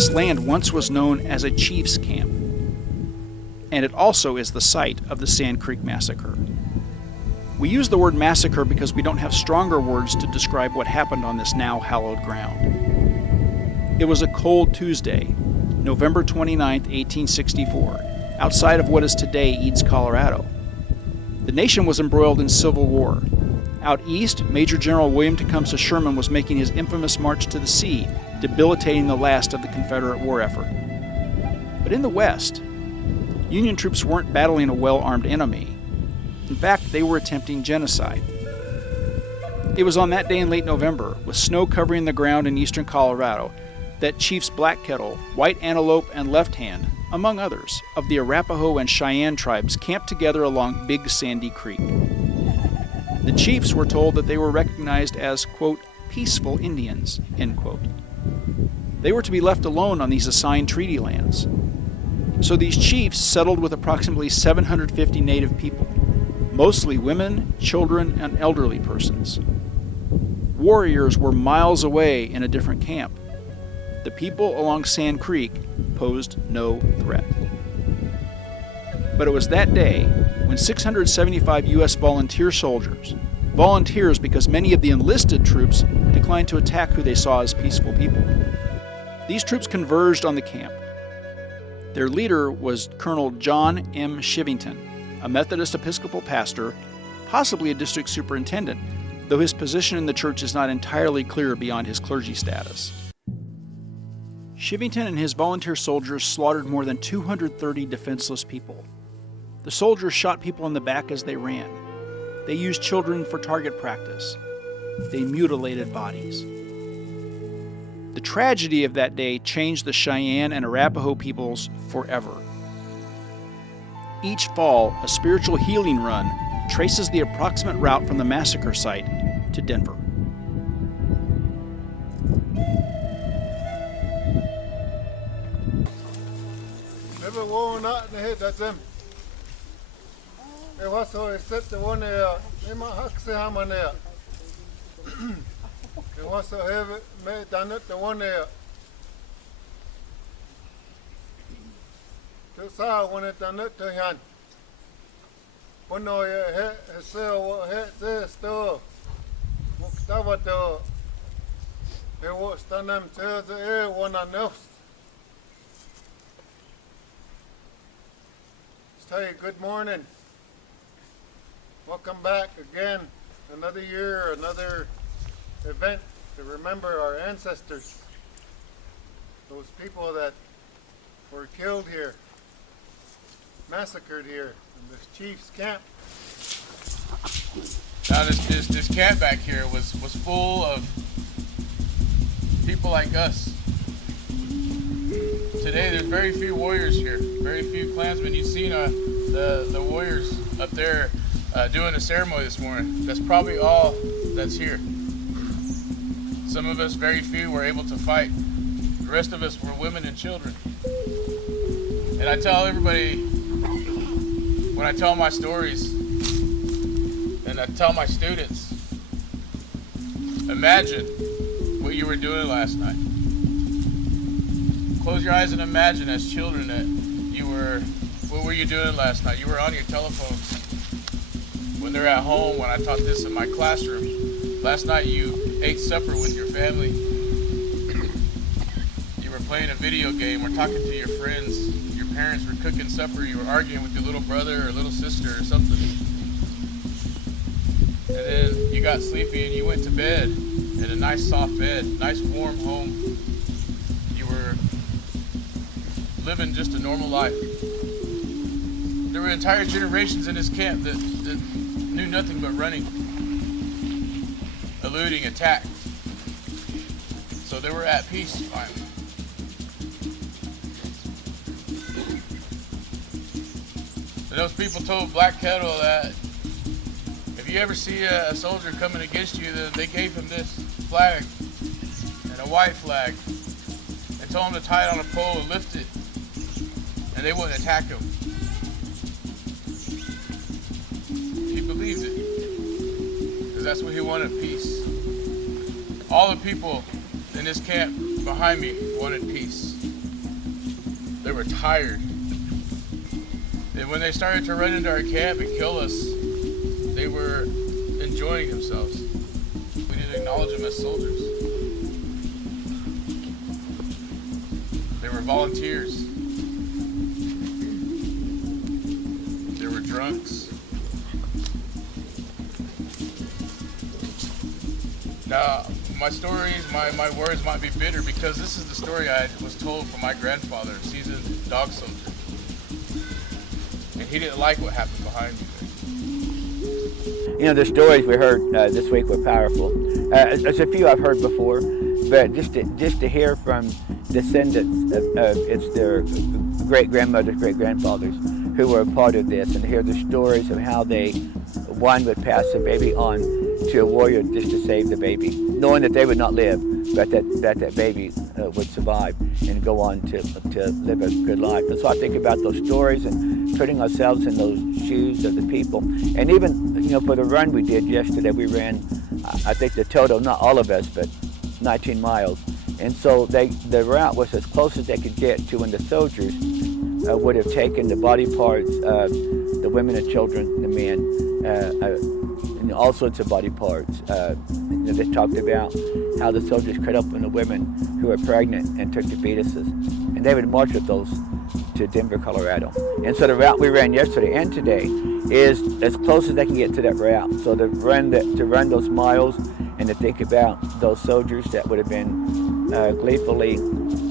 This land once was known as a chief's camp, and it also is the site of the Sand Creek Massacre. We use the word massacre because we don't have stronger words to describe what happened on this now hallowed ground. It was a cold Tuesday, November 29, 1864, outside of what is today Eads, Colorado. The nation was embroiled in civil war. Out east, Major General William Tecumseh Sherman was making his infamous march to the sea, debilitating the last of the Confederate war effort. But in the west, Union troops weren't battling a well-armed enemy. In fact, they were attempting genocide. It was on that day in late November, with snow covering the ground in eastern Colorado, that Chiefs Black Kettle, White Antelope, and Left Hand, among others, of the Arapaho and Cheyenne tribes camped together along Big Sandy Creek. The chiefs were told that they were recognized as, quote, peaceful Indians, end quote. They were to be left alone on these assigned treaty lands. So these chiefs settled with approximately 750 native people, mostly women, children, and elderly persons. Warriors were miles away in a different camp. The people along Sand Creek posed no threat. But it was that day when 675 U.S. volunteer soldiers, volunteers because many of the enlisted troops declined to attack who they saw as peaceful people. These troops converged on the camp. Their leader was Colonel John M. Chivington, a Methodist Episcopal pastor, possibly a district superintendent, though his position in the church is not entirely clear beyond his clergy status. Chivington and his volunteer soldiers slaughtered more than 230 defenseless people. The soldiers shot people in the back as they ran. They used children for target practice. They mutilated bodies. The tragedy of that day changed the Cheyenne and Arapaho peoples forever. Each fall, a spiritual healing run traces the approximate route from the massacre site to Denver. Never worn out in the head, that's them. It was so except the one there, they might have to have one there. It was so heavy, made done it, the one there. To saw when it done it to him. One no, yeah, he said, what he says, though. Muktava, though. They was done them to the air, one else. Hey, good morning. Welcome back again. Another year, another event to remember our ancestors. Those people that were killed here, massacred here in this chief's camp. Now this camp back here was full of people like us. Today there's very few warriors here, very few clansmen. You've seen the warriors up there doing a ceremony this morning. That's probably all that's here. Some of us, very few, were able to fight. The rest of us were women and children. And I tell everybody, when I tell my stories, and I tell my students, imagine what you were doing last night. Close your eyes and imagine as children that what were you doing last night? You were on your telephones. When they're at home, when I taught this in my classroom, last night you ate supper with your family. You were playing a video game or talking to your friends. Your parents were cooking supper. You were arguing with your little brother or little sister or something. And then you got sleepy and you went to bed in a nice soft bed, nice warm home. You were living just a normal life. There were entire generations in this camp that knew nothing but running, eluding attack. So they were at peace finally. And those people told Black Kettle that if you ever see a soldier coming against you, then they gave him this flag and a white flag and told him to tie it on a pole and lift it, and they wouldn't attack him. He believed it, because that's what he wanted, peace. All the people in this camp behind me wanted peace. They were tired. And when they started to run into our camp and kill us, they were enjoying themselves. We need to acknowledge them as soldiers. They were volunteers. They were drunks. Now, my stories, my words might be bitter because this is the story I was told from my grandfather, a seasoned dog soldier. And he didn't like what happened behind me. You know, the stories we heard this week were powerful. There's a few I've heard before, but just to hear from descendants of it's their great-grandmothers, great-grandfathers who were a part of this, and hear the stories of how one would pass the baby on to a warrior just to save the baby, knowing that they would not live, but that baby would survive and go on to live a good life. And so I think about those stories and putting ourselves in those shoes of the people. And even, you know, for the run we did yesterday, we ran, I think the total, not all of us, but 19 miles. And so the route was as close as they could get to when the soldiers would have taken the body parts of the women and children, the men, and all sorts of body parts. They talked about how the soldiers cut open the women who were pregnant and took the fetuses. And they would march with those to Denver, Colorado. And so the route we ran yesterday and today is as close as they can get to that route. So to run those miles and to think about those soldiers that would have been gleefully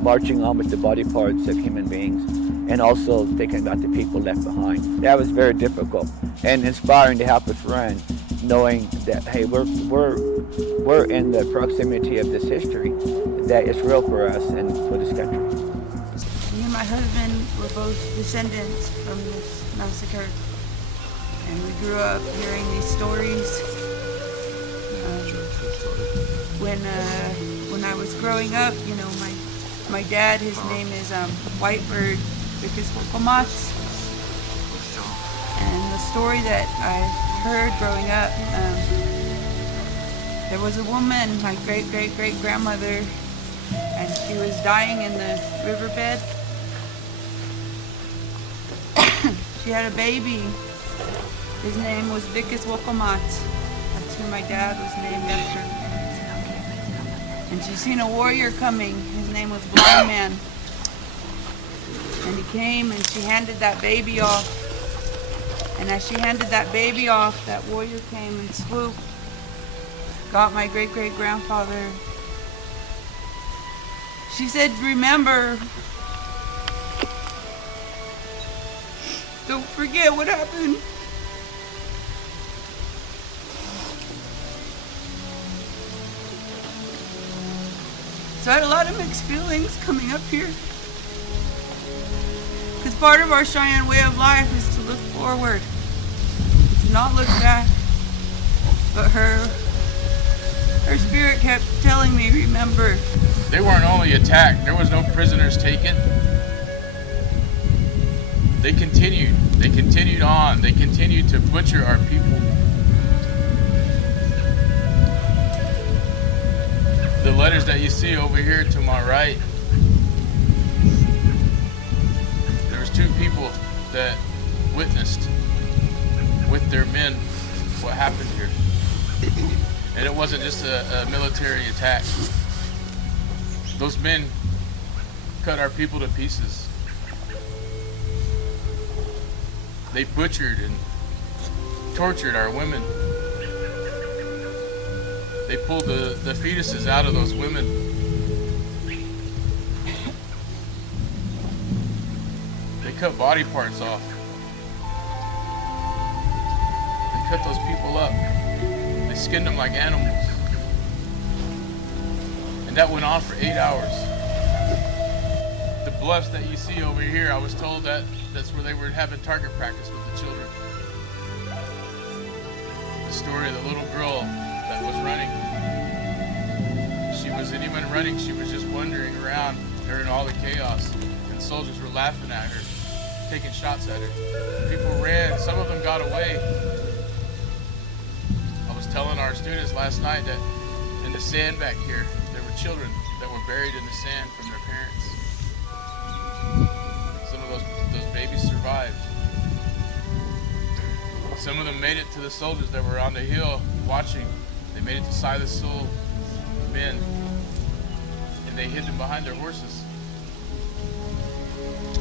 marching on with the body parts of human beings, and also thinking about the people left behind. That was very difficult and inspiring to help us run, knowing that, hey, we're in the proximity of this history that is real for us and for this country. Me and my husband were both descendants from this massacre, and we grew up hearing these stories. When I was growing up, you know, my dad, his name is Whitebird Episcopal. And the story that I heard growing up, there was a woman, my great-great-great-grandmother, and she was dying in the riverbed. She had a baby. His name was Vickis Wokomat. That's who my dad was named after. And she seen a warrior coming. His name was Blind Man. And he came and she handed that baby off. And as she handed that baby off, that warrior came and swooped, got my great-great-grandfather. She said, remember, don't forget what happened. So I had a lot of mixed feelings coming up here. Because part of our Cheyenne way of life is to look forward, to not look back. But her spirit kept telling me, remember. They weren't only attacked, there was no prisoners taken. They continued on, they continued to butcher our people. The letters that you see over here to my right, there was 2 people that witnessed with their men what happened here. And it wasn't just a military attack. Those men cut our people to pieces. They butchered and tortured our women. They pulled the fetuses out of those women. They cut body parts off. They cut those people up. They skinned them like animals. And that went on for 8 hours. The bluffs that you see over here, I was told that's where they were having target practice with the children. The story of the little girl that was running. She wasn't even running, she was just wandering around during all the chaos. And soldiers were laughing at her, taking shots at her. People ran, some of them got away. I was telling our students last night that in the sand back here, there were children that were buried in the sand from their parents. Some of them made it to the soldiers that were on the hill watching. They made it to Silas' soul men, and they hid them behind their horses.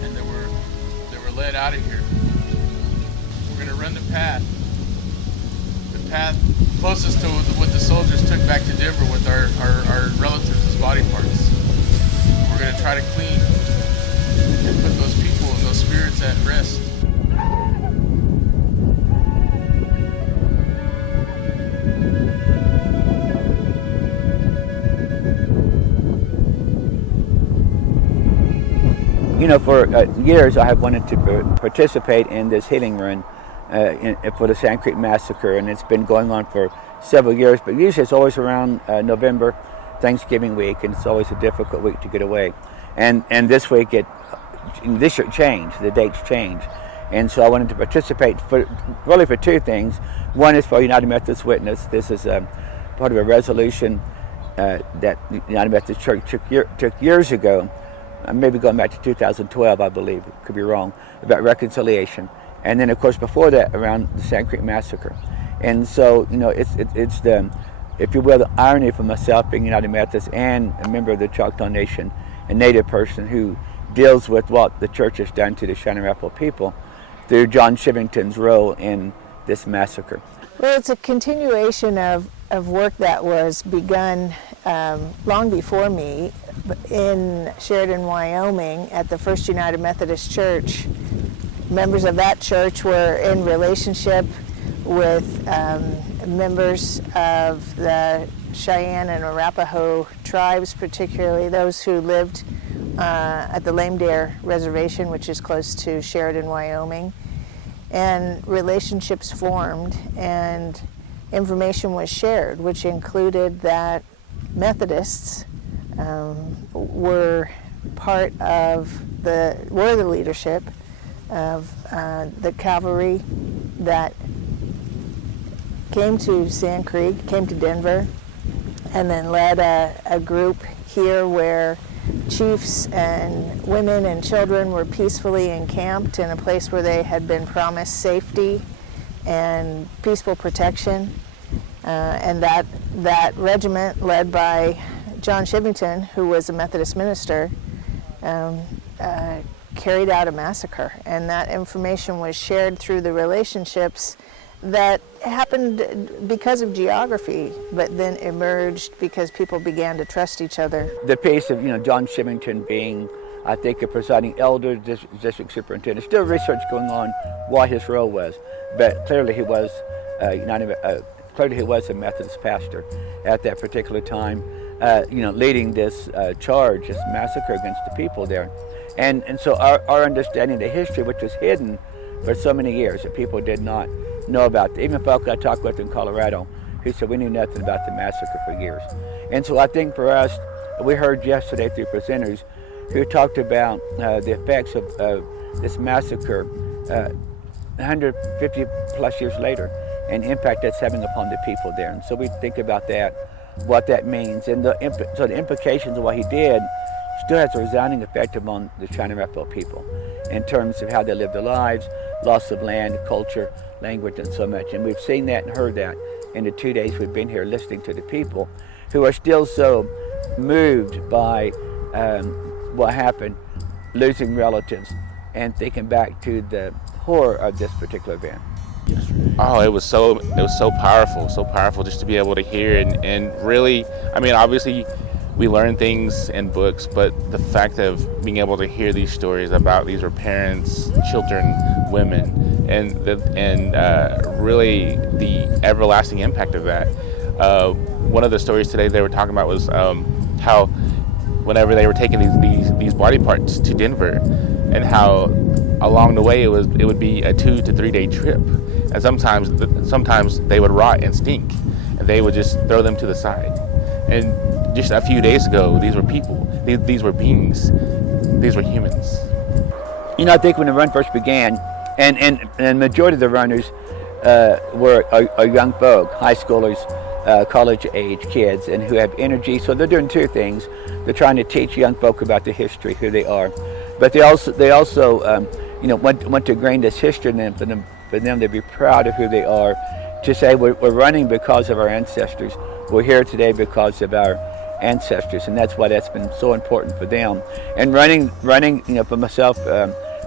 And they were led out of here. We're gonna run the path closest to what the soldiers took back to Denver with our relatives' body parts. We're gonna try to clean and put those people and those spirits at rest. You know, for years I have wanted to participate in this healing run for the Sand Creek Massacre, and it's been going on for several years, but usually it's always around November, Thanksgiving week, and it's always a difficult week to get away. And this week this year it changed, the dates changed. And so I wanted to participate for two things. One is for United Methodist Witness. This is part of a resolution that the United Methodist Church took years ago, maybe going back to 2012, I believe, could be wrong, about reconciliation. And then, of course, before that, around the Sand Creek Massacre. And so, you know, it's the, if you will, the irony for myself being United Methodist and a member of the Choctaw Nation, a Native person who deals with what the church has done to the Cheyenne and Arapaho people through John Chivington's role in this massacre. Well, it's a continuation of work that was begun long before me in Sheridan, Wyoming at the First United Methodist Church. Members of that church were in relationship with members of the Cheyenne and Arapaho tribes, particularly those who lived at the Lame Deer Reservation, which is close to Sheridan, Wyoming. And relationships formed and information was shared, which included that Methodists were the leadership of the cavalry that came to Sand Creek, came to Denver, and then led a group here where chiefs and women and children were peacefully encamped in a place where they had been promised safety and peaceful protection. And that regiment, led by John Chivington, who was a Methodist minister, carried out a massacre. And that information was shared through the relationships that happened because of geography, but then emerged because people began to trust each other. The piece of, John Chivington being, I think, a presiding elder, district superintendent. Still research going on what his role was, but clearly he was a Methodist pastor at that particular time, leading this charge, this massacre against the people there. And so our understanding of the history, which was hidden for so many years, that people did not know about. Even folk I talked with in Colorado who said we knew nothing about the massacre for years. And so I think for us, we heard yesterday through presenters who talked about the effects of this massacre 150 plus years later, and impact that's having upon the people there. And so we think about that, what that means, and the implications of what he did still has a resounding effect upon the Cheyenne and Arapaho people in terms of how they live their lives, loss of land, culture, language, and so much. And we've seen that and heard that in the 2 days we've been here listening to the people who are still so moved by what happened, losing relatives, and thinking back to the horror of this particular event. Oh, it was so powerful just to be able to hear and really, obviously we learn things in books, but the fact of being able to hear these stories about these were parents, children, women, and really the everlasting impact of that. One of the stories today they were talking about was how whenever they were taking these body parts to Denver, and how along the way it would be a 2 to 3 day trip, and sometimes they would rot and stink, and they would just throw them to the side. And just a few days ago, these were people, these were beings, these were humans. I think when the run first began, and the majority of the runners are young folk, high schoolers, college age kids, and who have energy. So they're doing two things. They're trying to teach young folk about the history, who they are, but they also want to ingrain this history in them for them to be proud of who they are, to say we're running because of our ancestors. We're here today because of our ancestors, and that's why that's been so important for them. And running, for myself,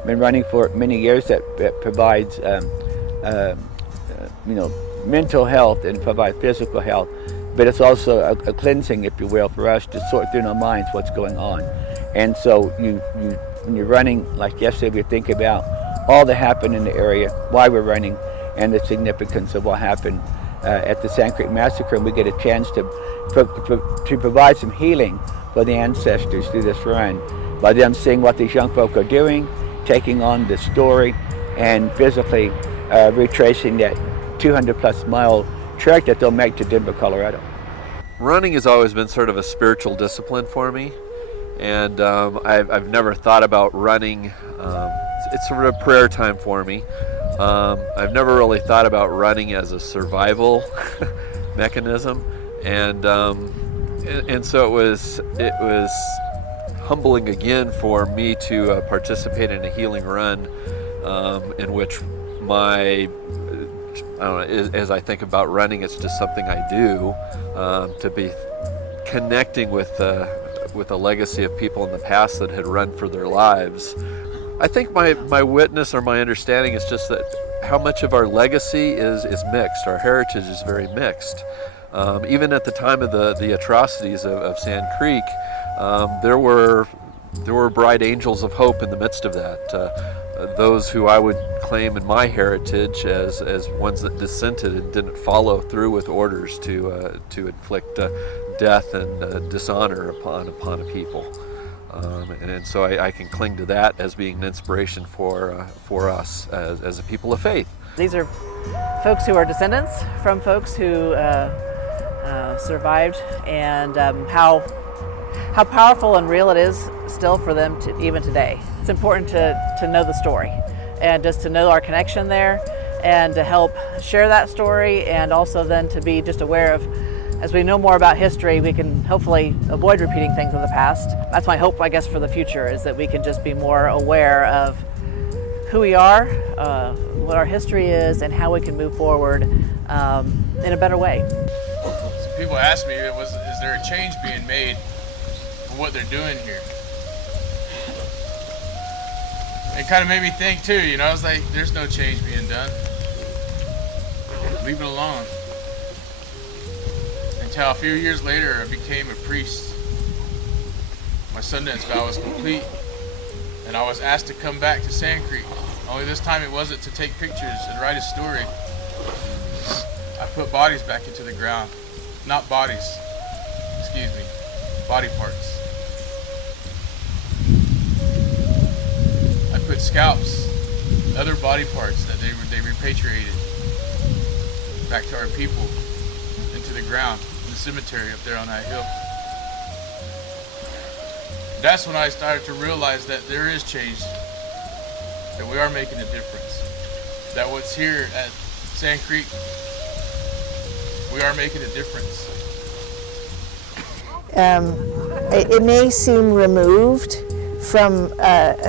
been running for many years. That provides, mental health and provide physical health. But it's also a cleansing, if you will, for us to sort through in our minds what's going on. And so when you're running, like yesterday, we think about all that happened in the area, why we're running, and the significance of what happened at the Sand Creek Massacre, and we get a chance to provide some healing for the ancestors through this run by them seeing what these young folk are doing, taking on the story, and physically retracing that 200-plus mile trek that they'll make to Denver, Colorado. Running has always been sort of a spiritual discipline for me, and I've never thought about running. It's sort of a prayer time for me. I've never really thought about running as a survival mechanism, and so it was humbling again for me to participate in a healing run in which as I think about running, it's just something I do to be connecting with a legacy of people in the past that had run for their lives. I think my witness or my understanding is just that how much of our legacy is mixed. Our heritage is very mixed. Even at the time of the atrocities of Sand Creek, there were bright angels of hope in the midst of that. Those who I would claim in my heritage as ones that dissented and didn't follow through with orders to inflict death and dishonor upon a people. And so I can cling to that as being an inspiration for us as a people of faith. These are folks who are descendants from folks who survived, and how powerful and real it is still for them even today. It's important to know the story and just to know our connection there and to help share that story, and also then to be just aware of, as we know more about history, we can hopefully avoid repeating things of the past. That's my hope, I guess, for the future, is that we can just be more aware of who we are, what our history is, and how we can move forward in a better way. So people ask me, is there a change being made for what they're doing here? It kind of made me think too, I was like, there's no change being done. Leave it alone. Until a few years later, I became a priest. My Sundance vow was complete, and I was asked to come back to Sand Creek. Only this time it wasn't to take pictures and write a story. I put bodies back into the ground. Not bodies, excuse me, body parts. I put scalps, other body parts that they repatriated back to our people, into the ground in the cemetery up there on that hill. That's when I started to realize that there is change, that we are making a difference, that what's here at Sand Creek, we are making a difference. It may seem removed from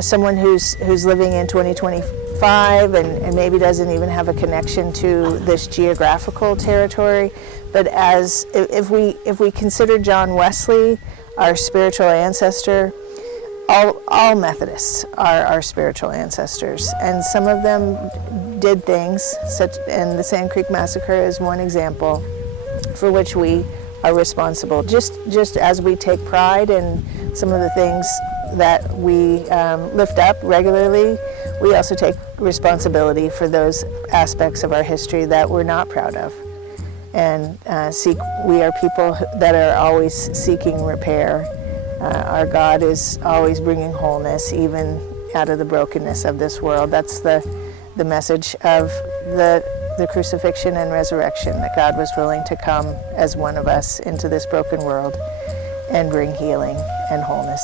someone who's living in 2025 and maybe doesn't even have a connection to this geographical territory, but if we consider John Wesley our spiritual ancestor, all Methodists are our spiritual ancestors, and some of them did things, and the Sand Creek Massacre is one example, for which we are responsible. Just as we take pride in some of the things that we lift up regularly, we also take responsibility for those aspects of our history that we're not proud of. And we are people that are always seeking repair. Our God is always bringing wholeness, even out of the brokenness of this world. That's the message of the crucifixion and resurrection, that God was willing to come as one of us into this broken world and bring healing and wholeness.